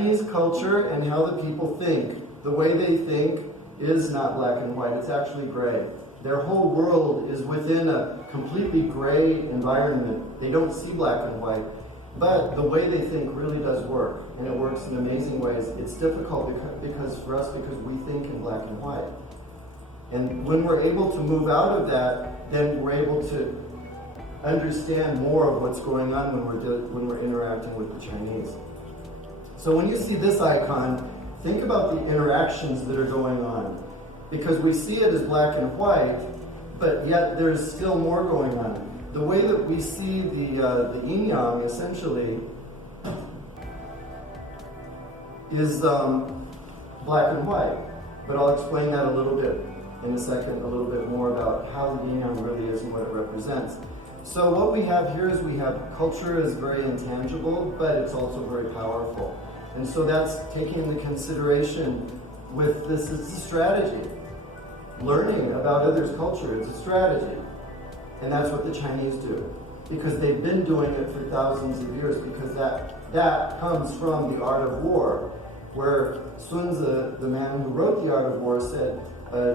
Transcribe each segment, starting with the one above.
Chinese culture and how the people think, the way they think is not black and white, it's actually gray. Their whole world is within a completely gray environment. They don't see black and white, but the way they think really does work, and it works in amazing ways. It's difficult because for us, because we think in black and white. And when we're able to move out of that, then we're able to understand more of what's going on when we're interacting with the Chinese. So when you see this icon, think about the interactions that are going on. Because we see it as black and white, but yet there's still more going on. The way that we see the yin-yang, essentially, is black and white. But I'll explain that a little bit in a second, a little bit more about how the yin-yang really is and what it represents. So what we have here is we have culture is very intangible, but it's also very powerful. And so that's taking into consideration with this, it's a strategy. Learning about others' culture, it's a strategy. And that's what the Chinese do. Because they've been doing it for thousands of years, because that comes from the art of war, where Sun Tzu, the man who wrote the art of war, said,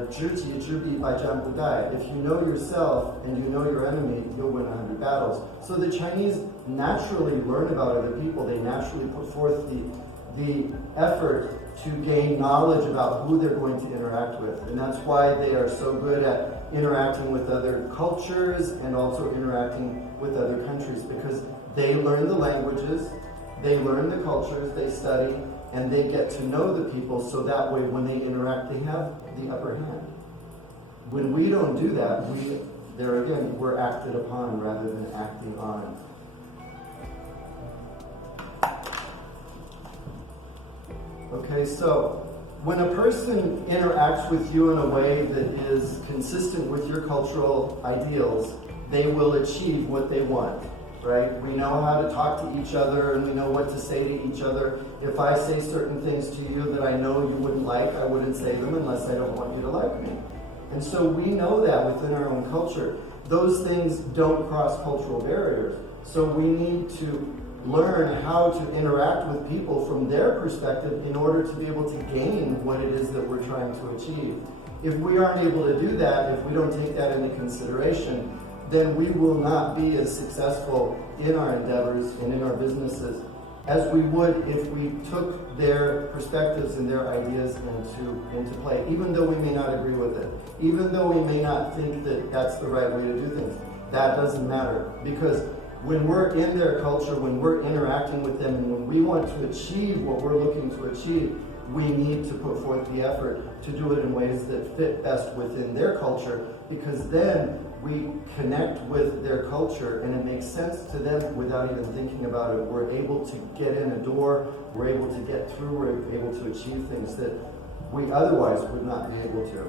知己知彼百战不殆. If you know yourself and you know your enemy, you'll win 100 battles. So the Chinese naturally learn about other people. They naturally put forth the effort to gain knowledge about who they're going to interact with. And that's why they are so good at interacting with other cultures and also interacting with other countries, because they learn the languages, they learn the cultures, they study, and they get to know the people, so that way when they interact, they have the upper hand. When we don't do that, we're acted upon rather than acting on. Okay, so when a person interacts with you in a way that is consistent with your cultural ideals, they will achieve what they want, right? We know how to talk to each other and we know what to say to each other. If I say certain things to you that I know you wouldn't like, I wouldn't say them unless I don't want you to like me. And so we know that within our own culture. Those things don't cross cultural barriers. So we need to learn how to interact with people from their perspective in order to be able to gain what it is that we're trying to achieve. If we aren't able to do that, if we don't take that into consideration, then we will not be as successful in our endeavors and in our businesses as we would if we took their perspectives and their ideas into play, even though we may not agree with it, even though we may not think that that's the right way to do things. That doesn't matter, because when we're in their culture, when we're interacting with them, and when we want to achieve what we're looking to achieve, we need to put forth the effort to do it in ways that fit best within their culture, because then we connect with their culture and it makes sense to them without even thinking about it. We're able to get in a door, we're able to get through, we're able to achieve things that we otherwise would not be able to.